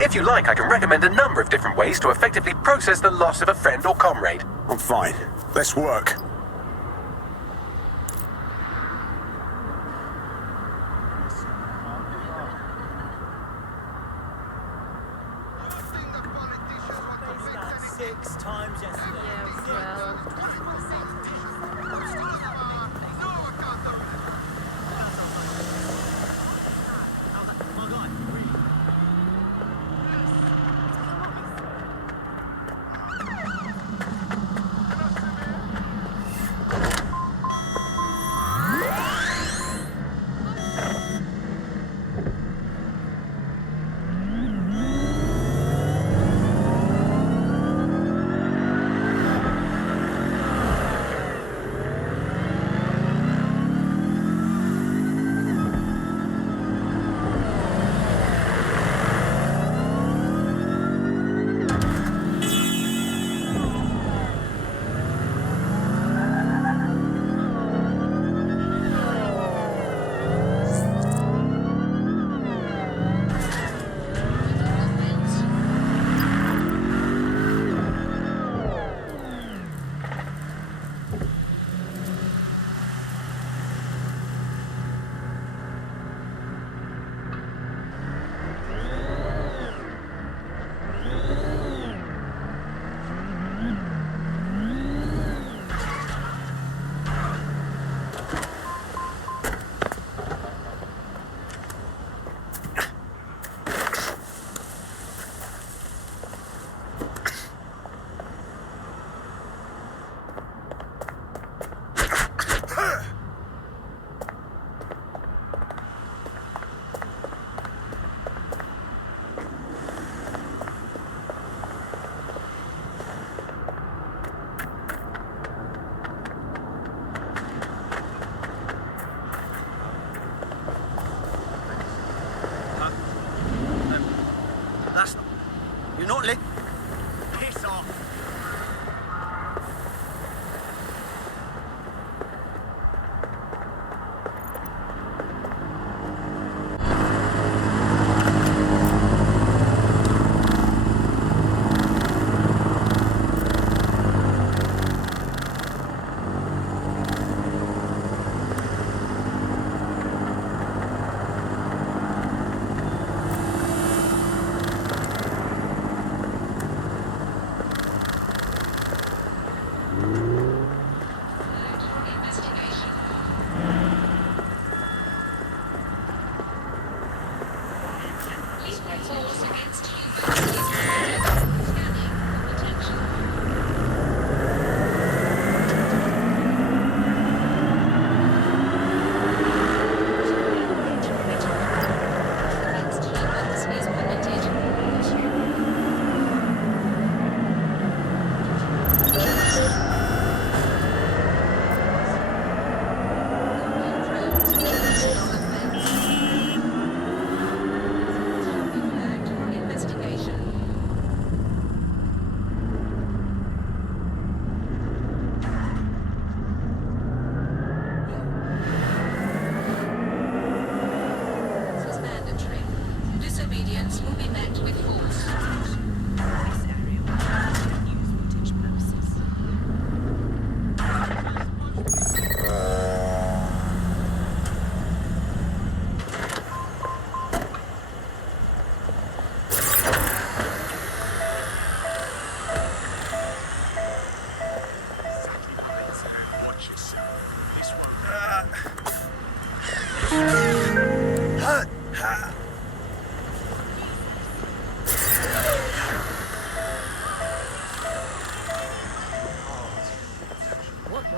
If you like, I can recommend a number of different ways to effectively process the loss of a friend or comrade. I'm fine. Let's work.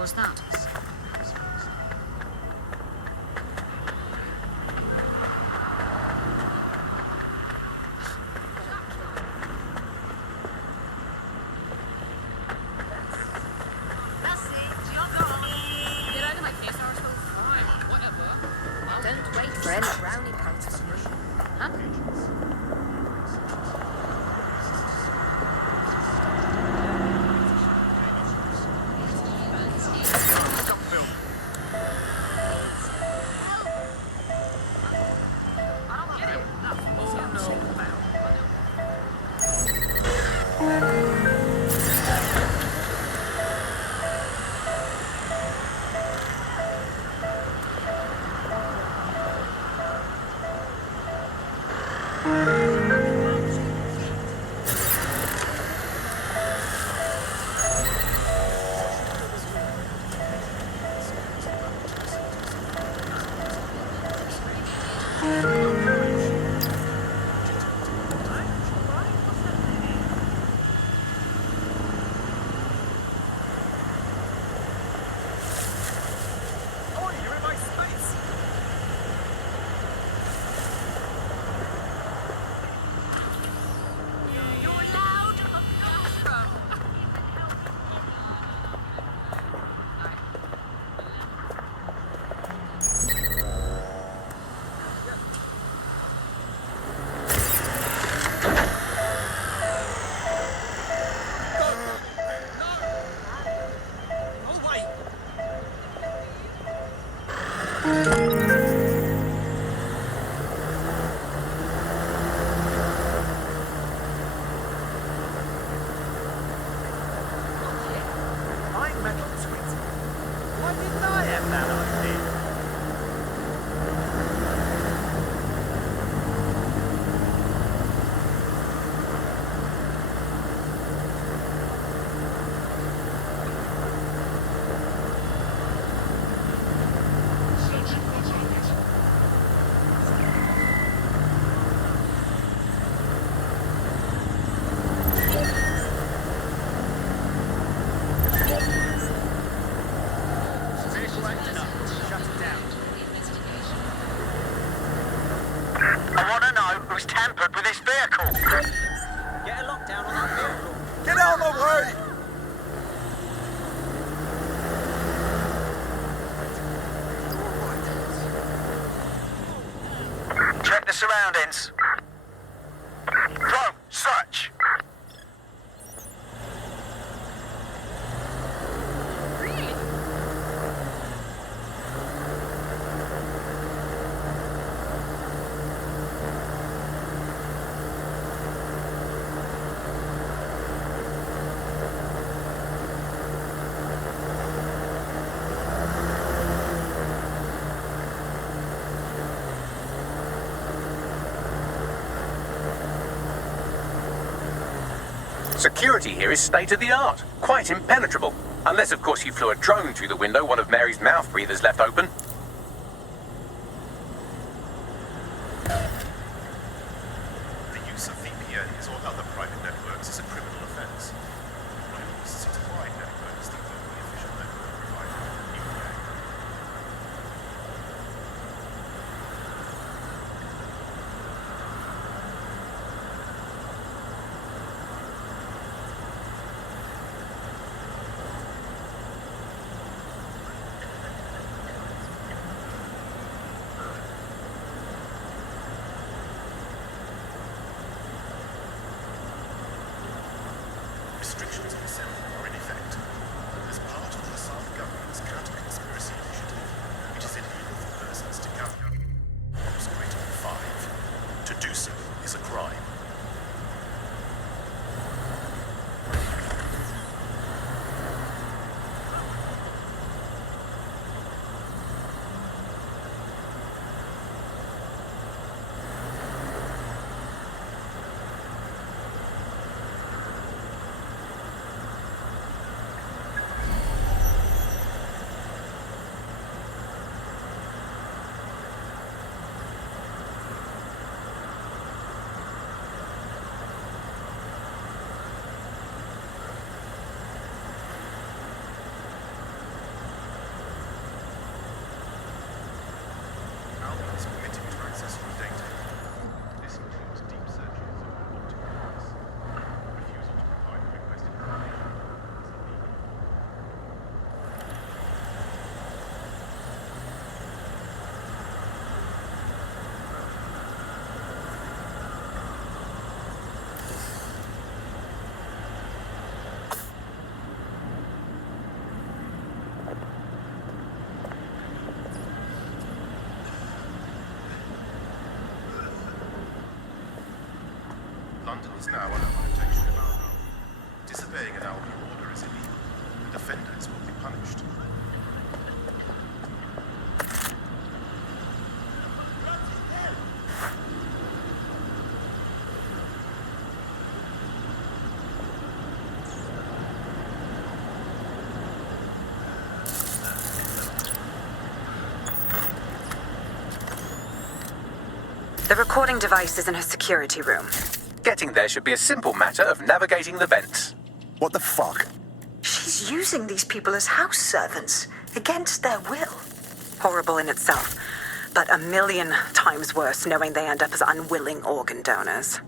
was that? Don't wait for any brownie points from me. Huh? vents. Drone, search. Security here is state-of-the-art, quite impenetrable. Unless, of course, you flew a drone through the window one of Mary's mouth breathers left open. The use of VPNs or other private networks is a criminal offence. Windows 65 network is the only official network provider in the UK. Restrictions on assembly are in effect. As part of the Assad government's counter-conspiracy initiative, it is illegal for persons to gather groups greater than 5. To do so is a crime. Albion is permitted to access your data. This includes deep searches of optical device. Refusal to provide the requested information is illegal. London is now under protection of Albion. Disobeying an Albion order is illegal, and offenders will be punished. The recording device is in her security room. Getting there should be a simple matter of navigating the vents. What the fuck? She's using these people as house servants, against their will. Horrible in itself, but a million times worse knowing they end up as unwilling organ donors.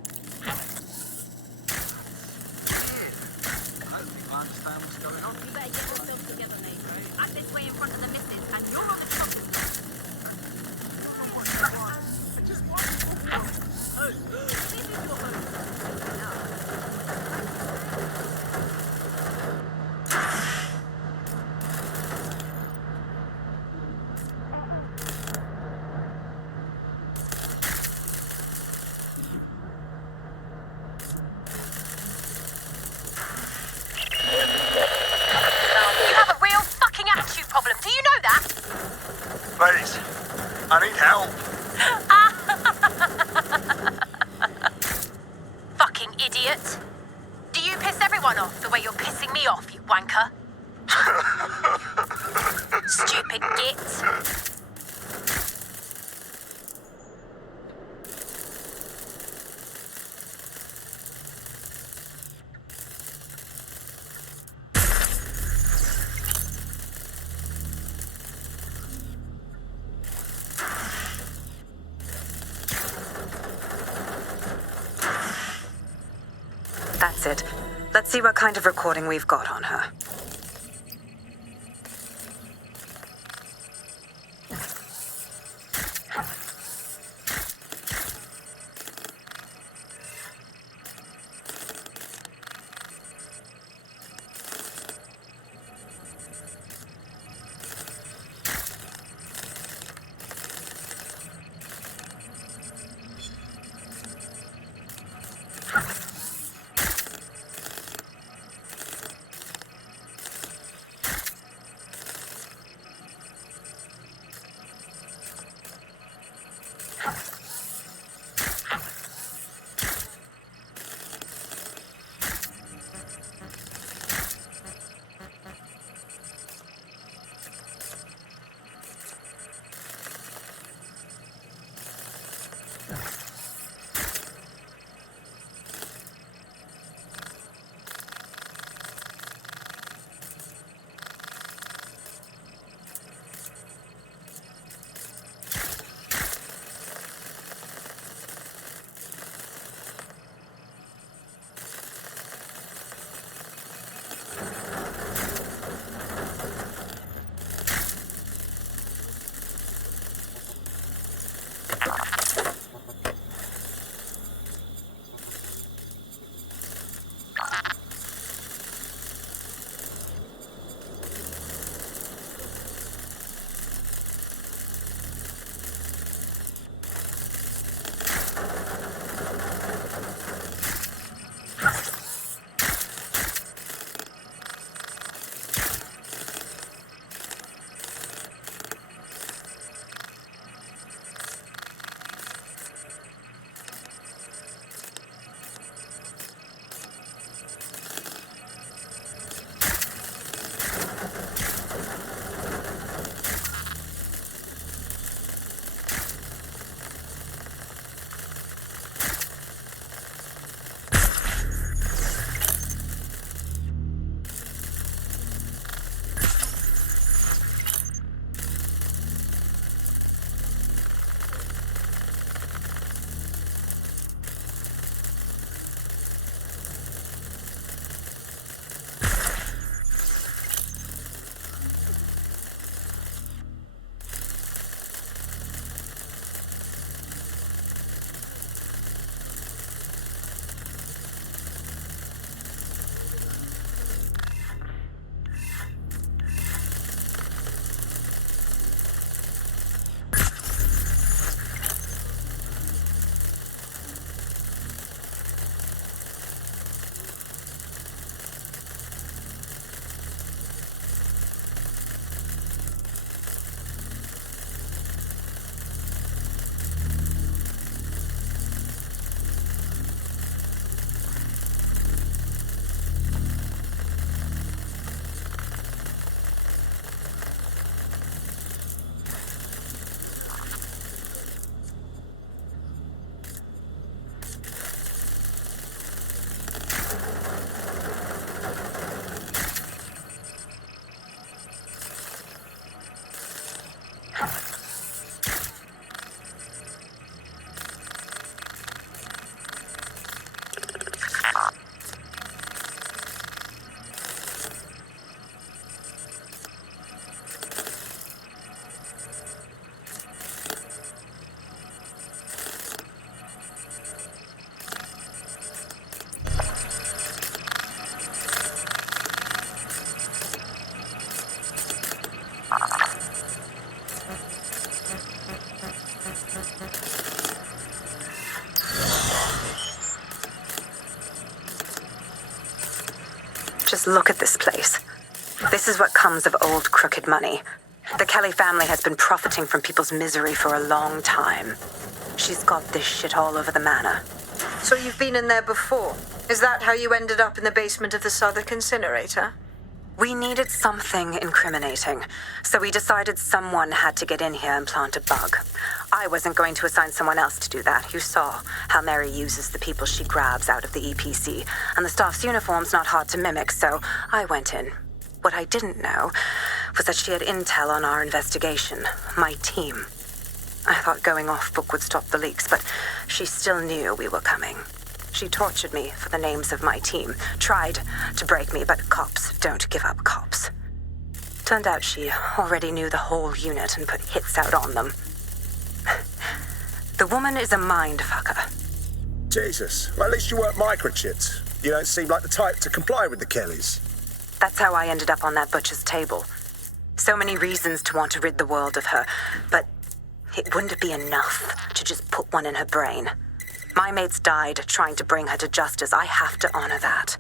You better get yourself together, mate. I'm this way in front of the missus, and you're on the top. You have a real fucking attitude problem. Do you know that? Please. I need help. Fucking idiot. Do you piss everyone off the way you're pissing me off, you wanker? Stupid git. That's it. Let's see what kind of recording we've got on her. Just look at this place. This is what comes of old crooked money. The Kelly family has been profiting from people's misery for a long time. She's got this shit all over the manor. So you've been in there before? Is that how you ended up in the basement of the Southwark incinerator? We needed something incriminating, so we decided someone had to get in here and plant a bug. I wasn't going to assign someone else to do that. You saw how Mary uses the people she grabs out of the EPC, and the staff's uniform's not hard to mimic, so I went in. What I didn't know was that she had intel on our investigation, my team. I thought going off book would stop the leaks, but she still knew we were coming. She tortured me for the names of my team, tried to break me, but cops don't give up cops. Turned out she already knew the whole unit and put hits out on them. The woman is a mind fucker. Jesus. Well, at least you weren't microchipped. You don't seem like the type to comply with the Kellys. That's how I ended up on that butcher's table. So many reasons to want to rid the world of her, but it wouldn't be enough to just put one in her brain. My mates died trying to bring her to justice. I have to honor that.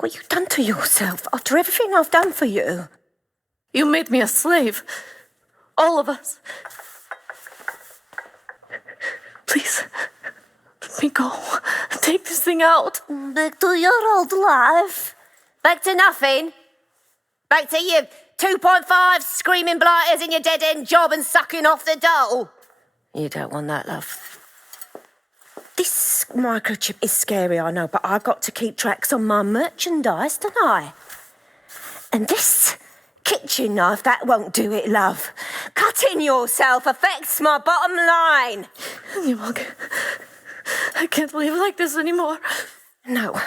What you've done to yourself after everything I've done for you. You made me a slave. All of us. Please, let me go. Take this thing out. Back to your old life. Back to nothing. Back to you 2.5 screaming blighters in your dead-end job and sucking off the dole. You don't want that, love. This microchip is scary, I know, but I've got to keep tracks on my merchandise, don't I? And this kitchen knife, that won't do it, love. Cutting yourself affects my bottom line. I can't live like this anymore. No.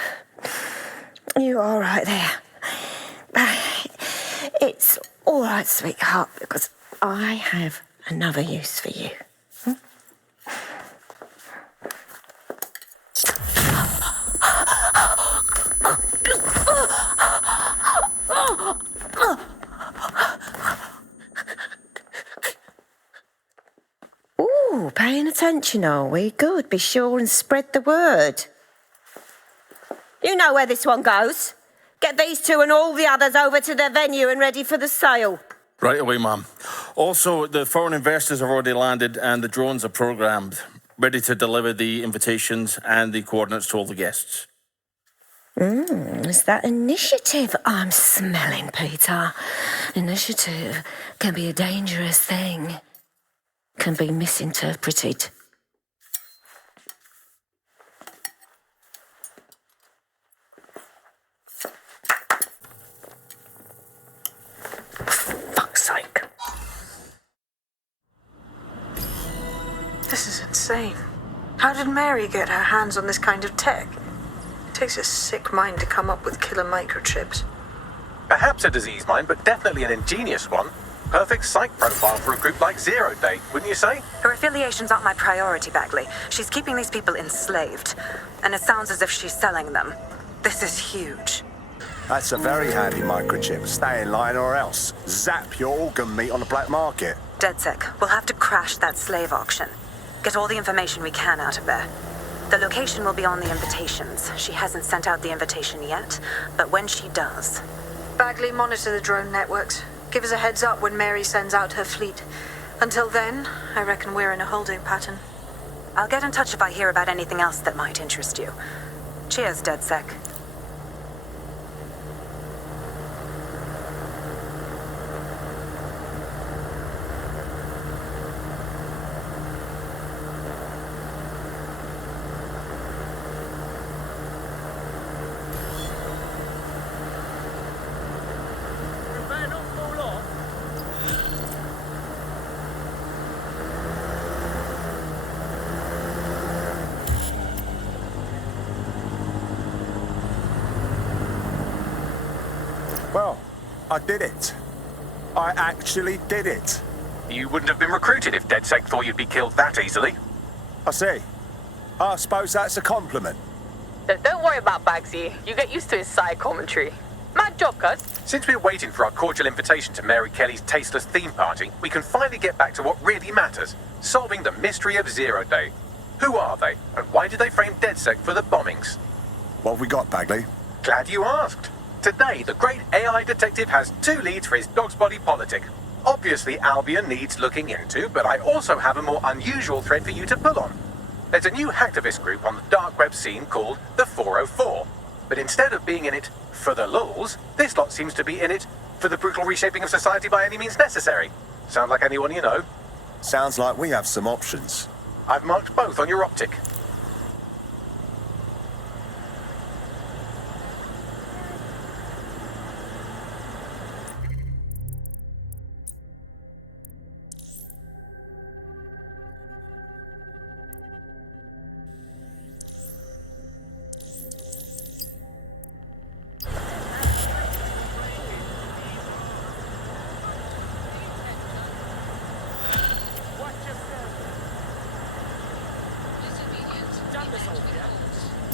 You're all right there. It's all right, sweetheart, because I have another use for you. Ooh, paying attention, are we? Good. Be sure and spread the word. You know where this one goes. Get these two and all the others over to their venue and ready for the sale. Right away, Mum. Also, the foreign investors have already landed and the drones are programmed, ready to deliver the invitations and the coordinates to all the guests. It's that initiative I'm smelling, Peter. Initiative can be a dangerous thing. Can be misinterpreted. Fuck's sake. This is insane. How did Mary get her hands on this kind of tech? It takes a sick mind to come up with killer microchips. Perhaps a disease mind, but definitely an ingenious one. Perfect psych profile for a group like Zero Day, wouldn't you say? Her affiliations aren't my priority, Bagley. She's keeping these people enslaved. And it sounds as if she's selling them. This is huge. That's a very handy microchip. Stay in line or else. Zap your organ meat on the black market. DedSec, we'll have to crash that slave auction. Get all the information we can out of there. The location will be on the invitations. She hasn't sent out the invitation yet, but when she does... Bagley, monitor the drone networks. Give us a heads up when Mary sends out her fleet. Until then, I reckon we're in a holding pattern. I'll get in touch if I hear about anything else that might interest you. Cheers, DedSec. Well, I did it. I actually did it. You wouldn't have been recruited if DedSec thought you'd be killed that easily. I see. I suppose that's a compliment. Don't worry about Bagsy. You get used to his side commentary. Mad job, cuz. Since we're waiting for our cordial invitation to Mary Kelly's tasteless theme party, we can finally get back to what really matters, solving the mystery of Zero Day. Who are they, and why did they frame DedSec for the bombings? What have we got, Bagley? Glad you asked. Today, the great AI detective has 2 leads for his dog's body politic. Obviously, Albion needs looking into, but I also have a more unusual thread for you to pull on. There's a new hacktivist group on the dark web scene called the 404. But instead of being in it for the lulz, this lot seems to be in it for the brutal reshaping of society by any means necessary. Sound like anyone you know? Sounds like we have some options. I've marked both on your optic.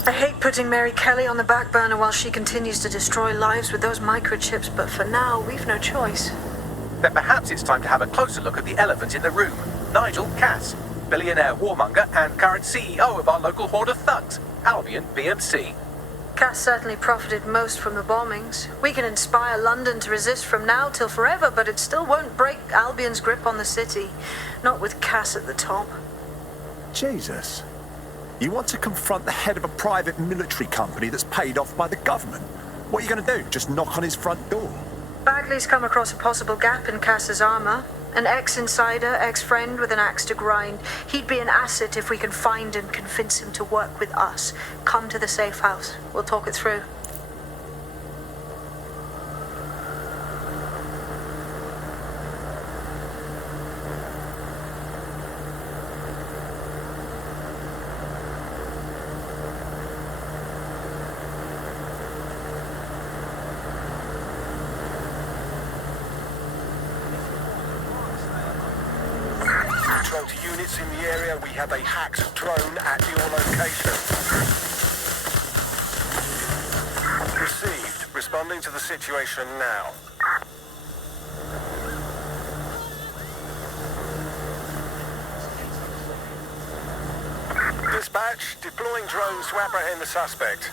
I hate putting Mary Kelly on the back burner while she continues to destroy lives with those microchips, but for now, we've no choice. Then perhaps it's time to have a closer look at the elephant in the room. Nigel Cass, billionaire warmonger and current CEO of our local horde of thugs, Albion BMC. Cass certainly profited most from the bombings. We can inspire London to resist from now till forever, but it still won't break Albion's grip on the city. Not with Cass at the top. Jesus. You want to confront the head of a private military company that's paid off by the government? What are you going to do? Just knock on his front door? Bagley's come across a possible gap in Cass's armor. An ex-insider, ex-friend with an axe to grind. He'd be an asset if we can find and convince him to work with us. Come to the safe house. We'll talk it through. Bravo to units in the area. We have a hacked drone at your location. Received. Responding to the situation now. Dispatch, deploying drones to apprehend the suspect.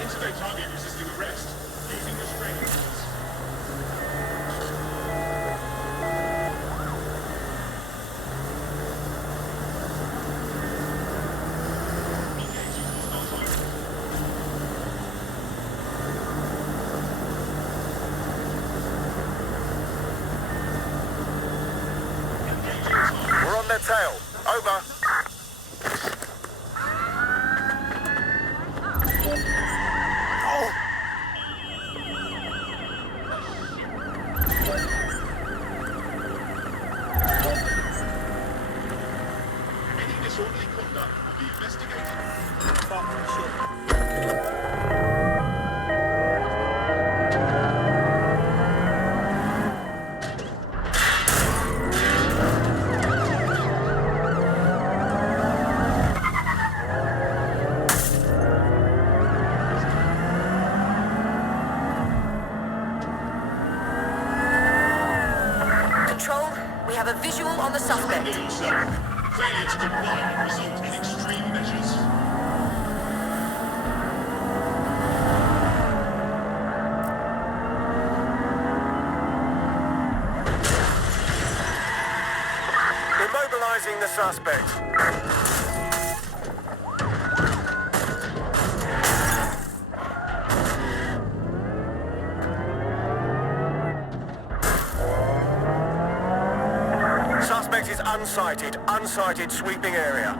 Interstate target resisting arrest. Using restraining orders. We're on their tail. Over. Any disorderly conduct will be investigated. Control, we have a visual on the suspect. Failure to comply will result in extreme measures. Immobilizing the suspect. Suspect is unsighted. Unsighted sweeping area.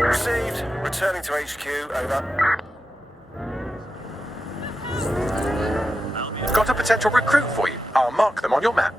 Received. Returning to HQ. Over. Got a potential recruit for you. I'll mark them on your map.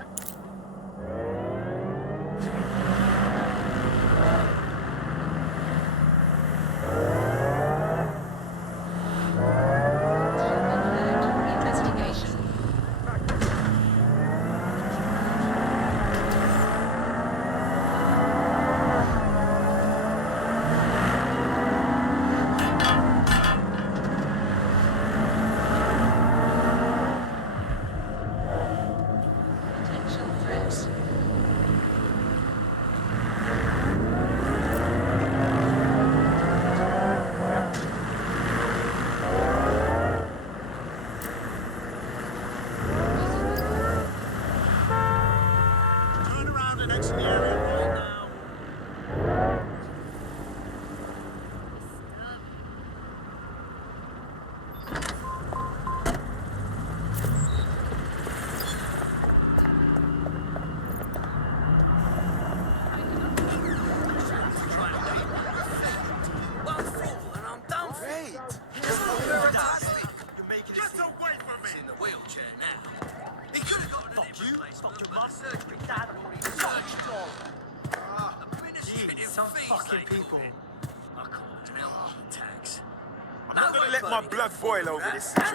I'm not gonna let my blood boil over this situation.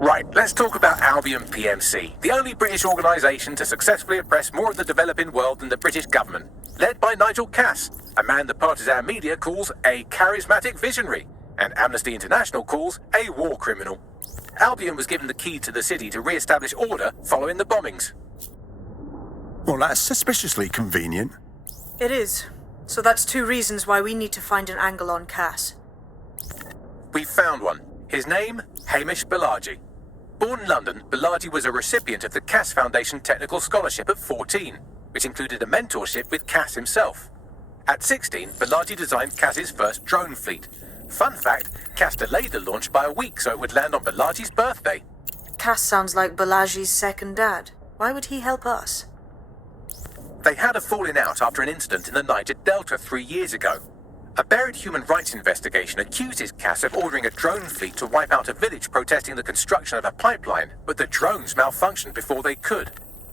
Right, let's talk about Albion PMC, the only British organisation to successfully oppress more of the developing world than the British government, led by Nigel Cass, a man the partisan media calls a charismatic visionary, and Amnesty International calls a war criminal. Albion was given the key to the city to re-establish order following the bombings. Well, that's suspiciously convenient. It is. So that's two reasons why we need to find an angle on Cass. We found one. His name, Hamish Balaji. Born in London, Bilardi was a recipient of the Cass Foundation Technical Scholarship at 14, which included a mentorship with Cass himself. At 16, Bilardi designed Cass's first drone fleet. Fun fact, Cass delayed the launch by a week so it would land on Bilardi's birthday. Cass sounds like Balaji's second dad. Why would he help us? They had a falling out after an incident in the Niger Delta 3 years ago. A buried human rights investigation accuses Cass of ordering a drone fleet to wipe out a village protesting the construction of a pipeline, but the drones malfunctioned before they could.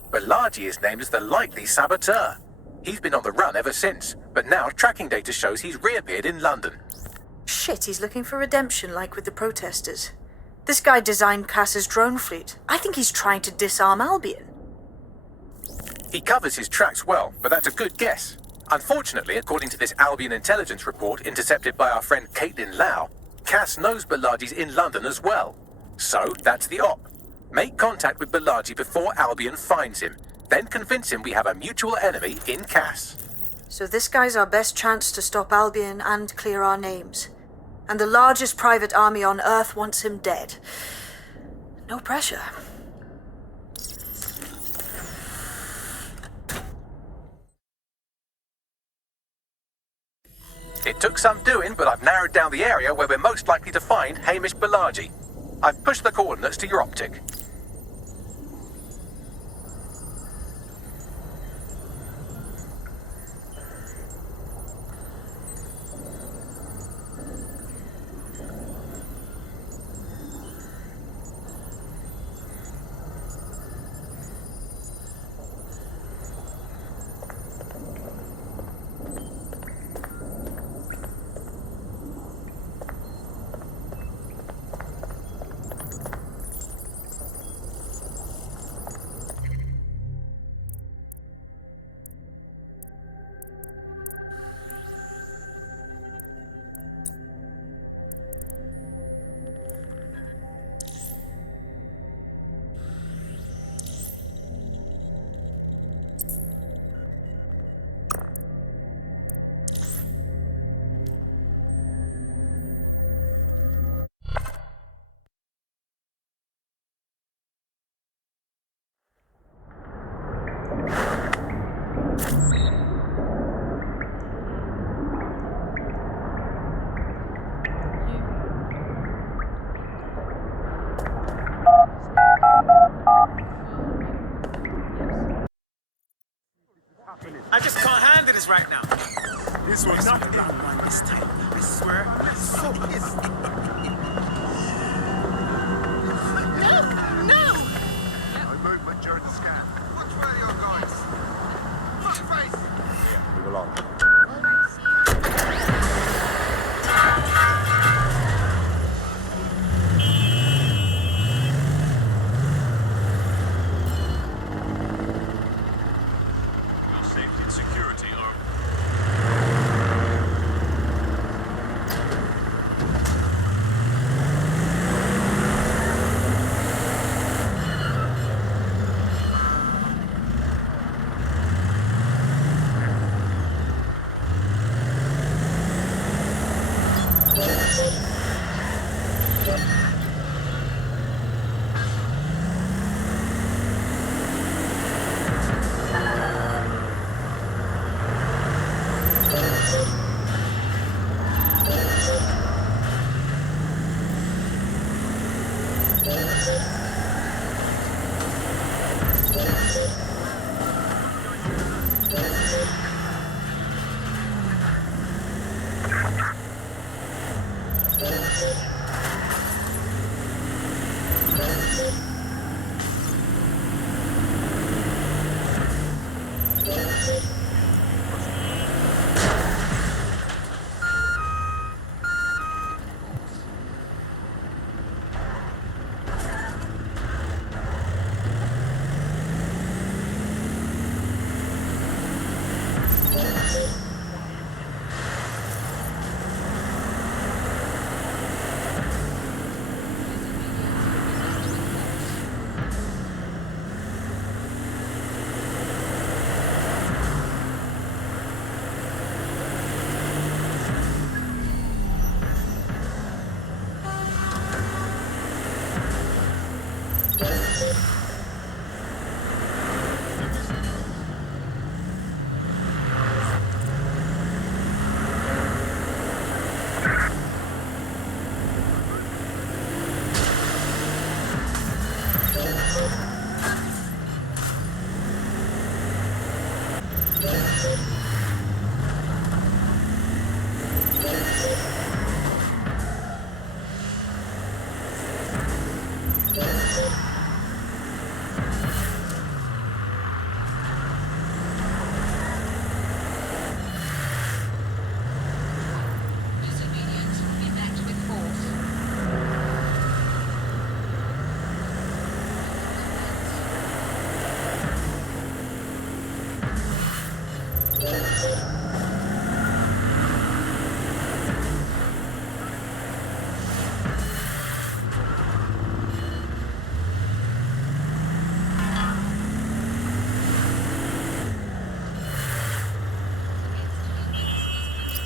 Bilardi is named as the likely saboteur. He's been on the run ever since, but now tracking data shows he's reappeared in London. Shit, he's looking for redemption like with the protesters. This guy designed Cass's drone fleet. I think he's trying to disarm Albion. He covers his tracks well, but that's a good guess. Unfortunately, according to this Albion intelligence report intercepted by our friend Caitlin Lau, Cass knows Bilardi's in London as well. So, that's the op. Make contact with Bilardi before Albion finds him. Then convince him we have a mutual enemy in Cass. So this guy's our best chance to stop Albion and clear our names. And the largest private army on Earth wants him dead. No pressure. It took some doing, but I've narrowed down the area where we're most likely to find Hamish Bilardi. I've pushed the coordinates to your optic. I just can't handle this right now. This one's not the wrong one this time. I swear. I'm so pissed. No! No movement during the scan. Which way are you guys? Front face! Move along. Safety and security are...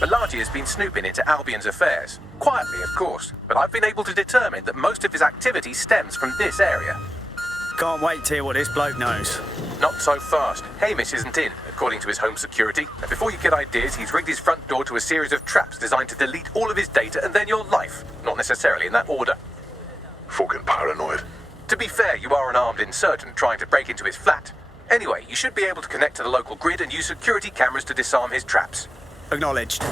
Malachi has been snooping into Albion's affairs. Quietly, of course, but I've been able to determine that most of his activity stems from this area. Can't wait to hear what this bloke knows. Not so fast. Hamish isn't in, according to his home security. And before you get ideas, he's rigged his front door to a series of traps designed to delete all of his data and then your life. Not necessarily in that order. Fucking paranoid. To be fair, you are an armed insurgent trying to break into his flat. Anyway, you should be able to connect to the local grid and use security cameras to disarm his traps. Acknowledged.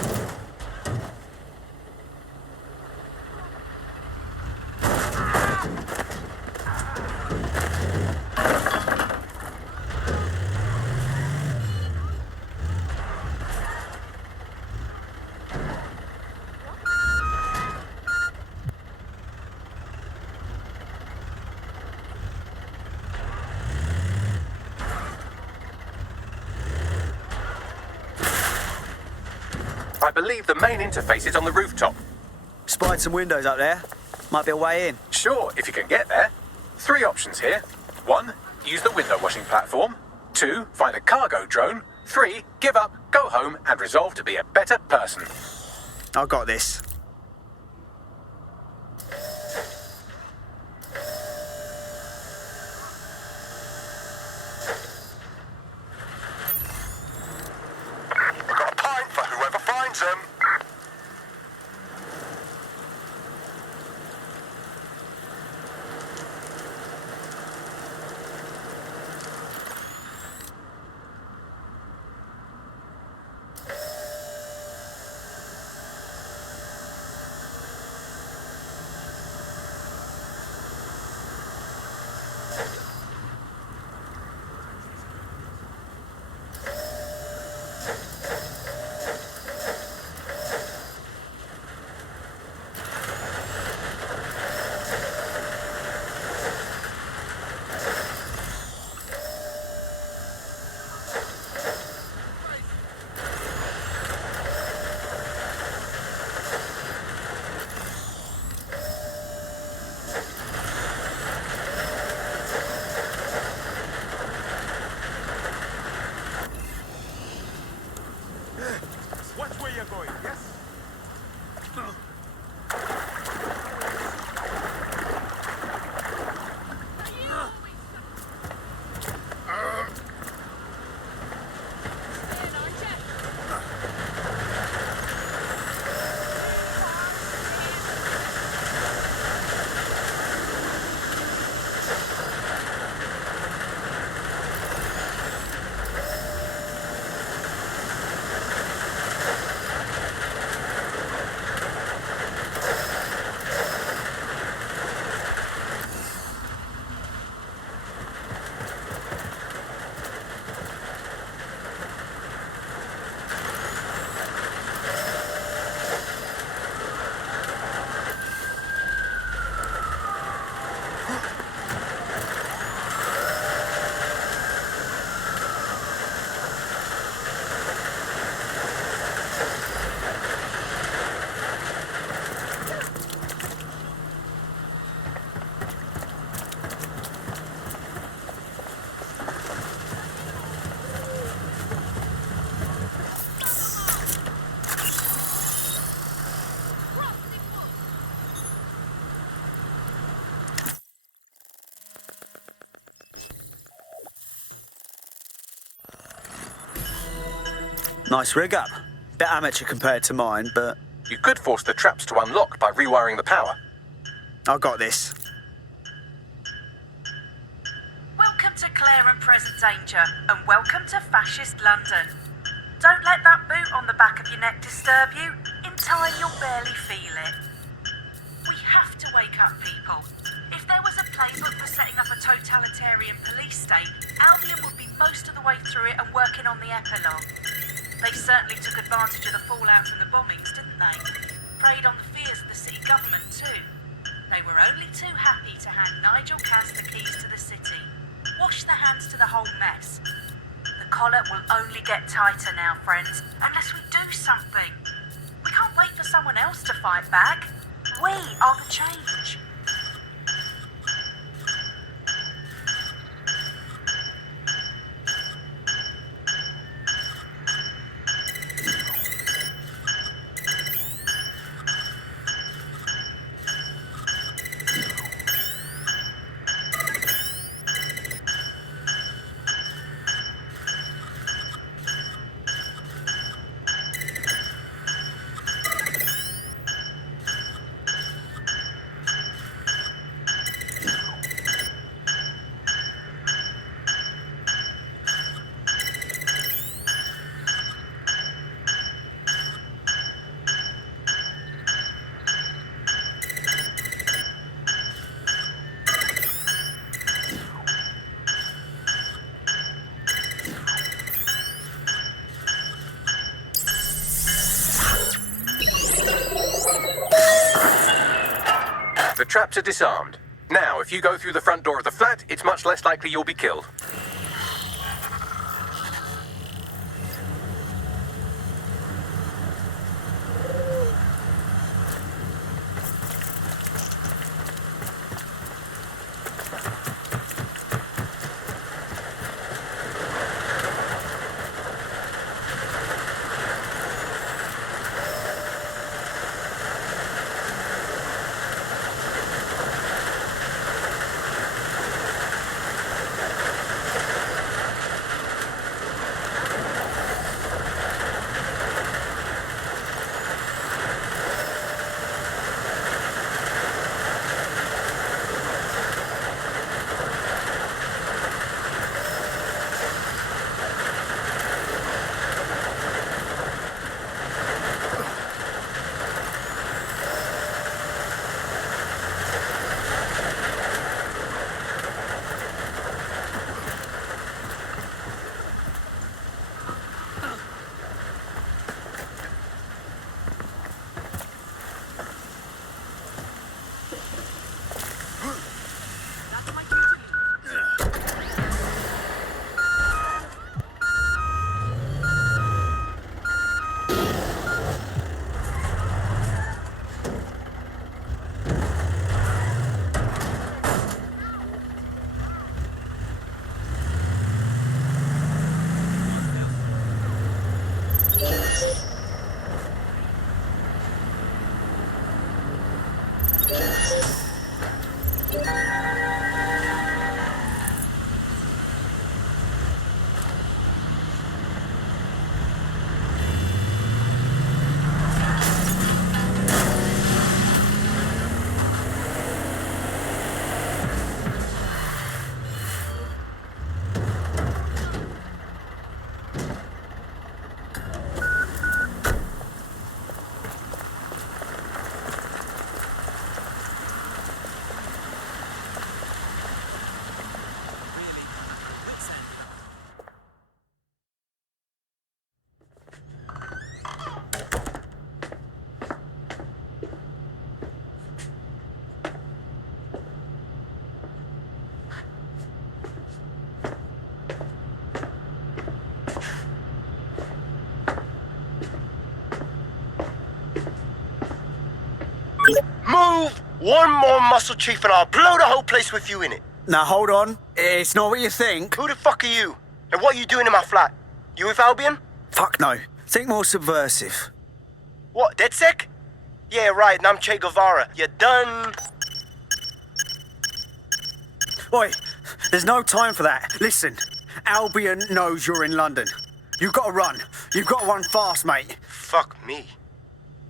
I believe the main interface is on the rooftop. Spied some windows up there. Might be a way in. Sure, if you can get there. 3 options here. 1, use the window washing platform. 2, find a cargo drone. 3, give up, go home, and resolve to be a better person. I got this. I got a pint for whoever finds them. Watch where you're going, yes? Nice rig up. Bit amateur compared to mine, but You could force the traps to unlock by rewiring the power. I got this. Welcome to Claire and Present Danger, and welcome to Fascist London. Don't let that boot on the back of your neck disturb you. In time, you'll barely feel it. We have to wake up people. If there was a playbook for setting up a totalitarian police state, Albion would be most of the way through it and working on the epilogue. They certainly took advantage of the fallout from the bombings, didn't they? Preyed on the fears of the city government too. They were only too happy to hand Nigel Cass the keys to the city. Wash their hands to the whole mess. The collar will only get tighter now, friends, unless we do something. We can't wait for someone else to fight back. We are the change. traps are disarmed. Now, if you go through the front door of the flat, it's much less likely you'll be killed. Move one more muscle, Chief, and I'll blow the whole place with you in it. Now, hold on. It's not what you think. Who the fuck are you? And what are you doing in my flat? You with Albion? Fuck no. Think more subversive. What, DedSec? Yeah, right, and I'm Che Guevara. You done? Oi, there's no time for that. Listen, Albion knows you're in London. You've got to run. You've got to run fast, mate. Fuck me.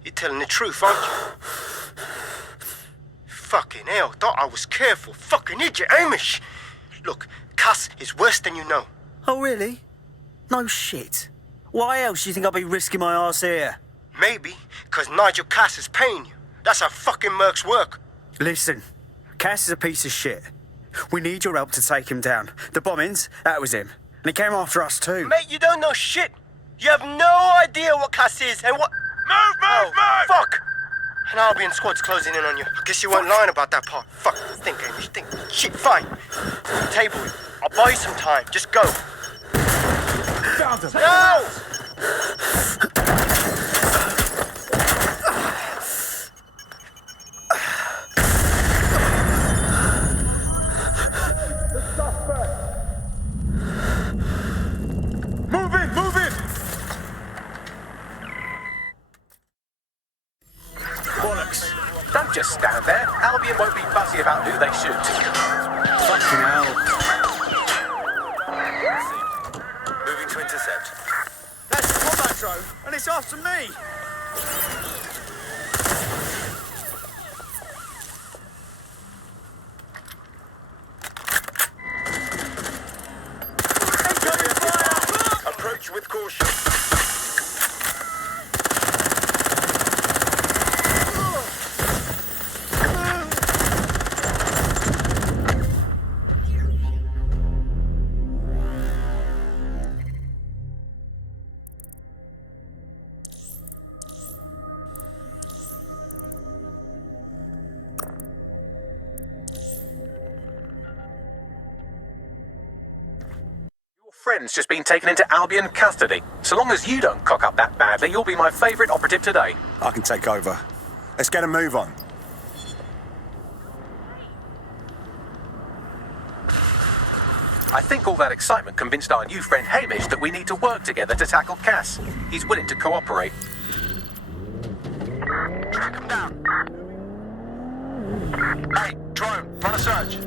You're telling the truth, aren't you? Fucking hell, thought I was careful. Fucking idiot, Amish. Look, Cass is worse than you know. Oh, really? No shit. Why else do you think I'll be risking my arse here? Maybe, because Nigel Cass is paying you. That's how fucking mercs work. Listen, Cass is a piece of shit. We need your help to take him down. The bombings, that was him. And he came after us too. Mate, you don't know shit. You have no idea what Cass is and what... Move! Fuck! An Albion squad's closing in on you. I guess you weren't lying about that part. Fuck, think, Amish, think. Shit, fine. Table it. I'll buy you some time. Just go. Found him! No! Move in! Bollocks. Don't just stand there. Albion won't be fussy about who they shoot. Fucking hell. Moving to intercept. That's the combat drone, and it's after me. Approach with caution. friend's just been taken into Albion custody. So long as you don't cock up that badly, you'll be my favourite operative today. I can take over. Let's get a move on. I think all that excitement convinced our new friend Hamish that we need to work together to tackle Cass. He's willing to cooperate. Track him down. Hey, drone, run a search.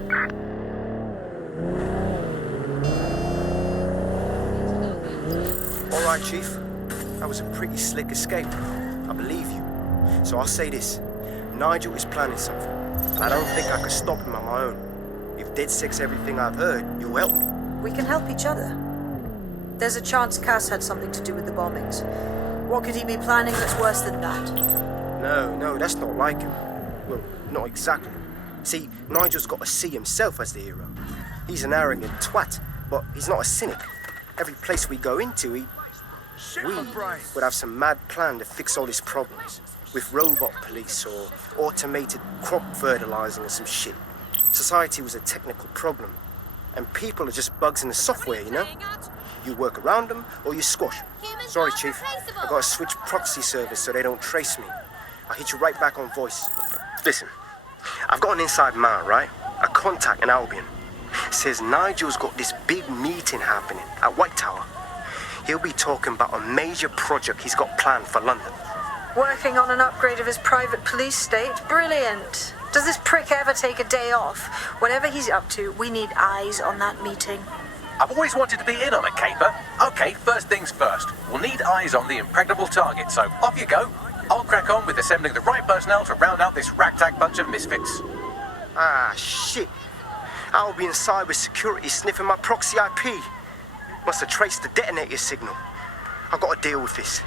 All right, Chief. That was a pretty slick escape. I believe you. So I'll say this. Nigel is planning something, and I don't think I could stop him on my own. If DedSec's everything I've heard, you'll help me. We can help each other. There's a chance Cass had something to do with the bombings. What could he be planning that's worse than that? No, that's not like him. Well, not exactly. See, Nigel's got to see himself as the hero. He's an arrogant twat, but he's not a cynic. Every place we go into, we would have some mad plan to fix all his problems. With robot police or automated crop fertilizing or some shit. Society was a technical problem. And people are just bugs in the software, you know? You work around them or you squash them. Sorry, Chief. I gotta switch proxy service so they don't trace me. I'll hit you right back on voice. Listen, I've got an inside man, right? A contact in Albion. Says Nigel's got this big meeting happening at White Tower. He'll be talking about a major project he's got planned for London. Working on an upgrade of his private police state? Brilliant. Does this prick ever take a day off? Whatever he's up to, we need eyes on that meeting. I've always wanted to be in on a caper. Okay, first things first. We'll need eyes on the impregnable target, so off you go. I'll crack on with assembling the right personnel to round out this ragtag bunch of misfits. Ah, shit. Albion cyber security sniffing my proxy IP. Must have traced the detonator signal. I've got to deal with this.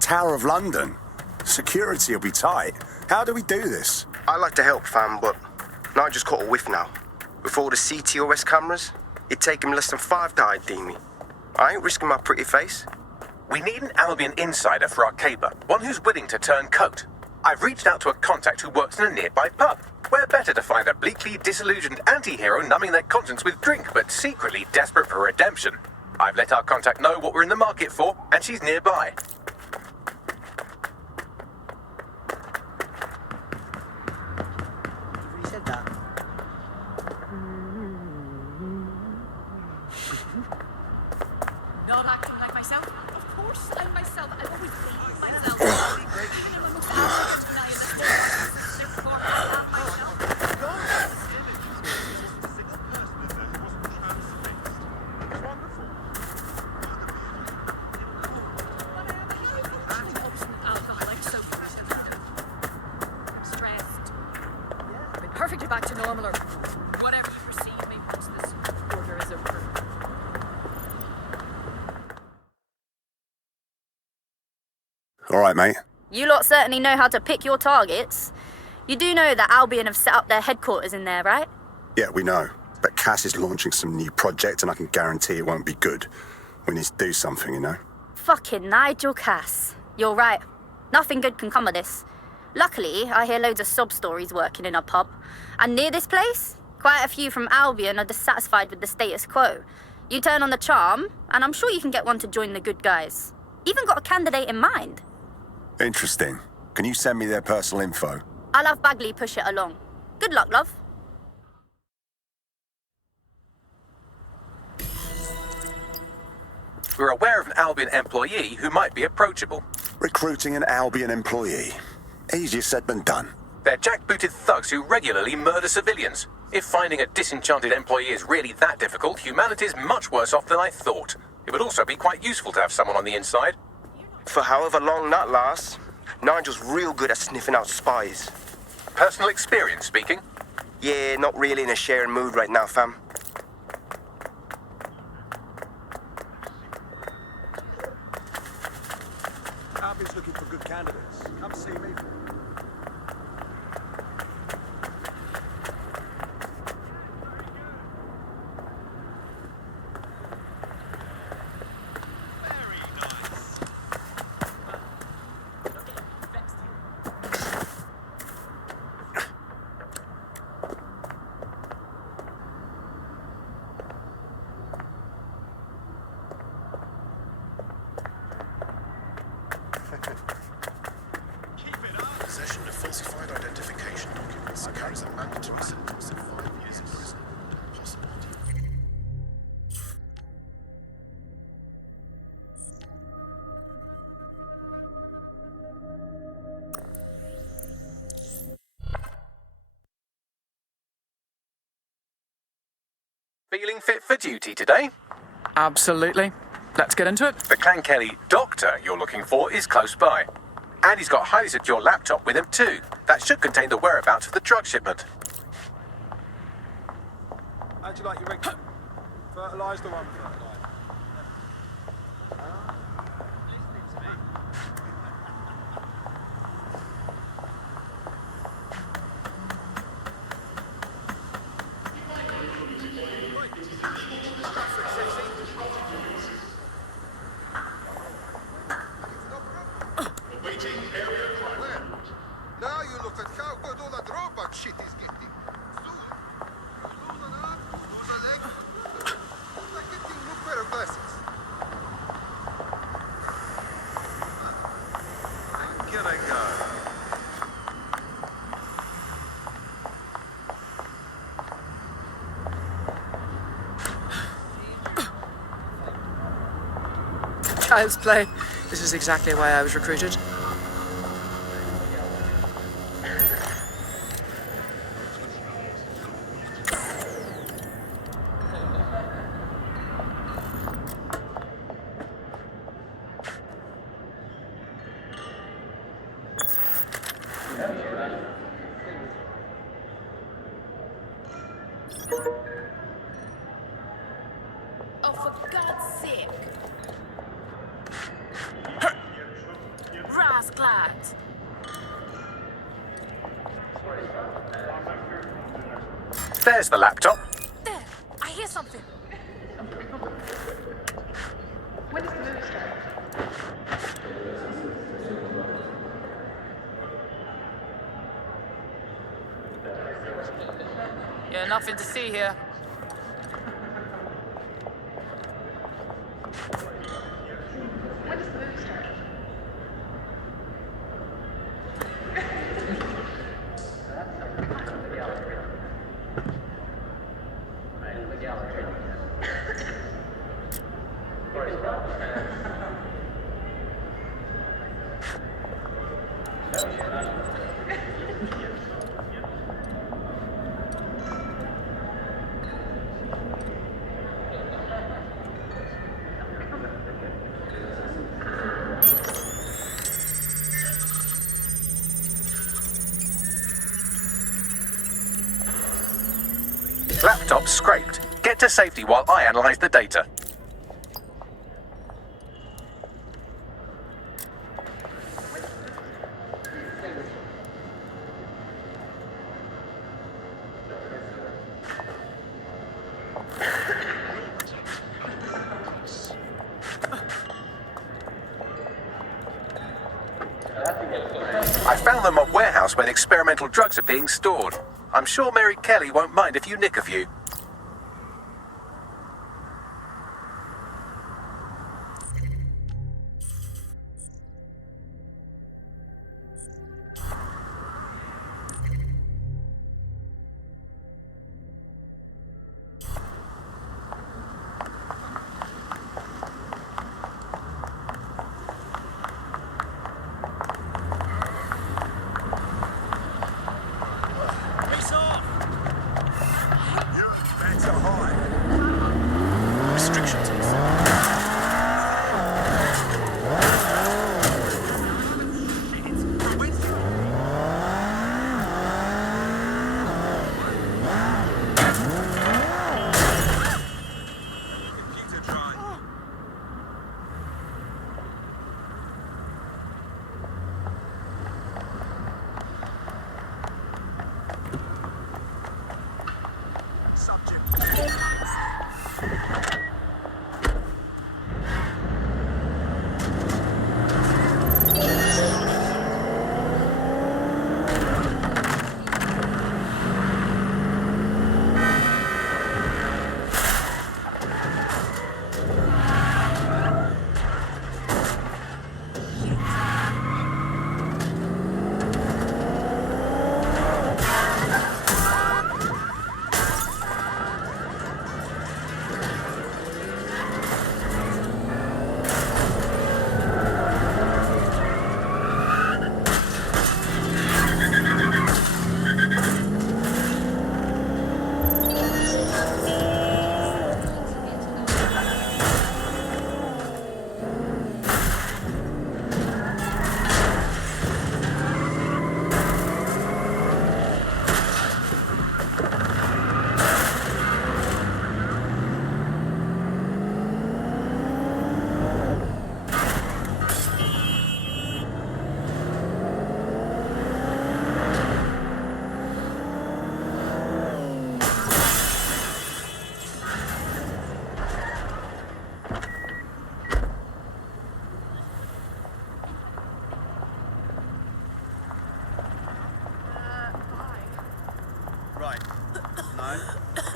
Tower of London. Security will be tight. How do we do this? I like to help, fam, but Nigel's caught a whiff now. With all the CTOS cameras, it'd take him less than 5 to ID me. I ain't risking my pretty face. We need an Albion insider for our caper, one who's willing to turn coat. I've reached out to a contact who works in a nearby pub. Where better to find a bleakly disillusioned anti-hero numbing their conscience with drink, but secretly desperate for redemption. I've let our contact know what we're in the market for, and she's nearby. Not acting like myself? Of course, I'm myself. I've always been myself. Even in my most arrogant and I in this world, sick form of myself. Alcoholic, so stressed. I'll be perfectly back to normal or whatever you perceive me once this order is over. All right, mate. You lot certainly know how to pick your targets. You do know that Albion have set up their headquarters in there, right? Yeah, we know. But Cass is launching some new project and I can guarantee it won't be good. We need to do something, you know? Fucking Nigel Cass. You're right. Nothing good can come of this. Luckily, I hear loads of sob stories working in a pub. And near this place, quite a few from Albion are dissatisfied with the status quo. You turn on the charm, and I'm sure you can get one to join the good guys. Even got a candidate in mind. Interesting. Can you send me their personal info? I'll have Bagley push it along. Good luck, love. We're aware of an Albion employee who might be approachable. Recruiting an Albion employee. Easier said than done. They're jackbooted thugs who regularly murder civilians. If finding a disenchanted employee is really that difficult, humanity's much worse off than I thought. It would also be quite useful to have someone on the inside. For however long that lasts, Nigel's real good at sniffing out spies. Personal experience speaking? Yeah, not really in a sharing mood right now, fam. Albion's looking for good candidates. Come see me. Possession of falsified identification documents carries a mandatory sentence of 5 years in prison and possible death. Feeling fit for duty today? Absolutely. Let's get into it. The Clan Kelly doctor you're looking for is close by. And he's got a highly secure laptop with him too. That should contain the whereabouts of the drug shipment. How'd you like your rig? Fertilised or unfertilised? Now you look at how good all that robot shit is getting. Soon, you lose an arm, lose a leg. It's like getting new pair of glasses. I'm gonna go. Child's play. This is exactly why I was recruited. Oh, for God's sake. Rasclat. There's the laptop. There, I hear something. When does the movie start? Yeah, nothing to see here. When does the movie start? Laptop scraped. Get to safety while I analyze the data. I found the mob warehouse where the experimental drugs are being stored. I'm sure Mary Kelly won't mind if you nick a few.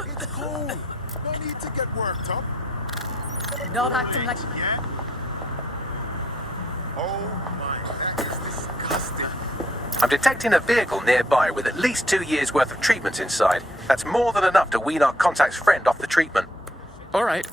It's cool. No need to get worked up. Not acting like... Oh my, that is disgusting. I'm detecting a vehicle nearby with at least 2 years' worth of treatments inside. That's more than enough to wean our contact's friend off the treatment. All right.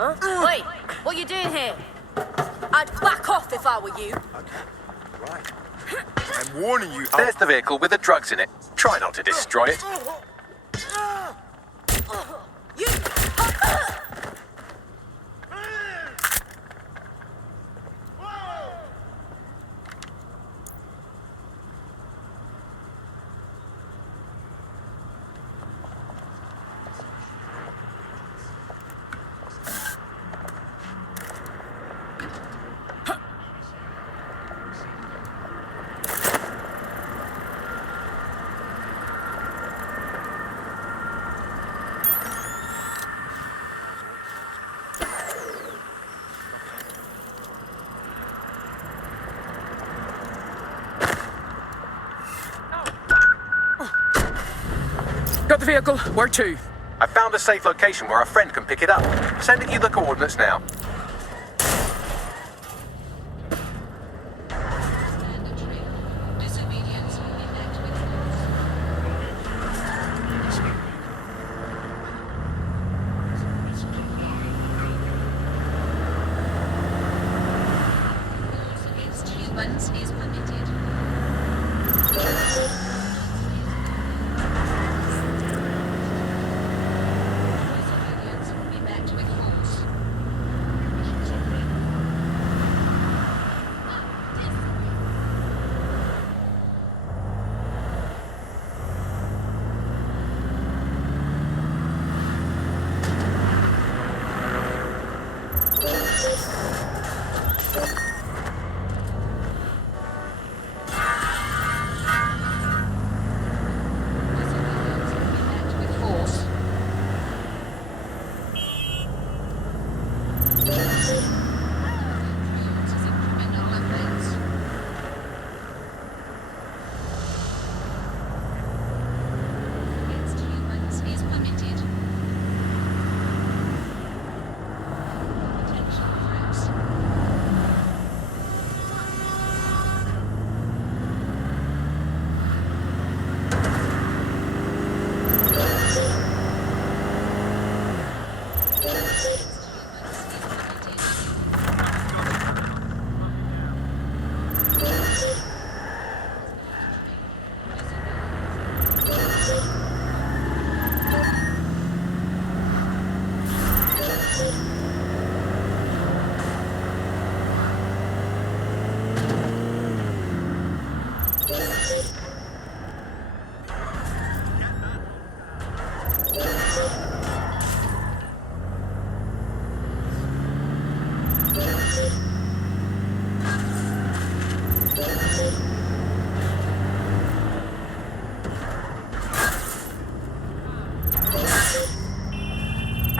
Huh? Wait, what are you doing here? I'd back off if I were you. Right. I'm warning you. There's the vehicle with the drugs in it. Try not to destroy it. Got the vehicle. Where to? I found a safe location where a friend can pick it up. Sending you the coordinates now.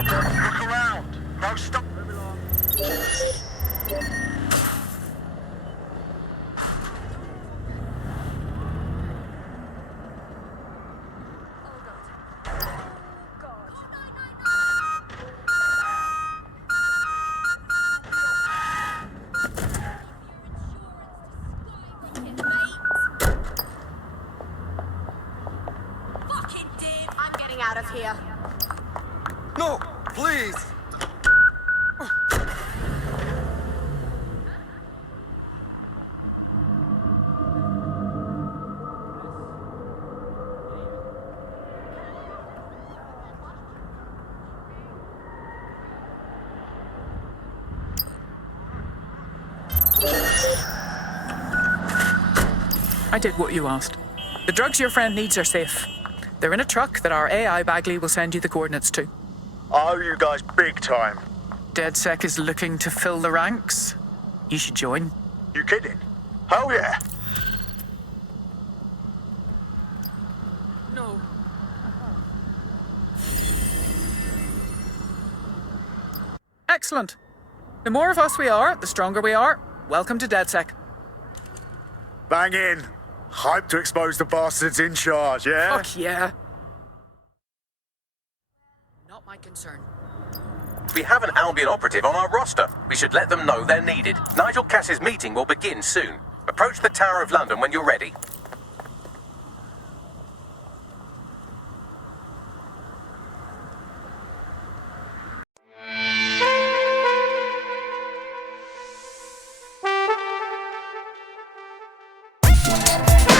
Look around. No, stop. I'm getting out of here. No, please. I did what you asked. The drugs your friend needs are safe. They're in a truck that our AI Bagley will send you the coordinates to. I owe you guys big time. DedSec is looking to fill the ranks. You should join. You kidding? Hell yeah. No. Excellent. The more of us we are, the stronger we are. Welcome to DedSec. Bang in. Hype to expose the bastards in charge, yeah? Fuck yeah. Not my concern. We have an Albion operative on our roster. We should let them know they're needed. Nigel Cass's meeting will begin soon. Approach the Tower of London when you're ready. We'll be right back.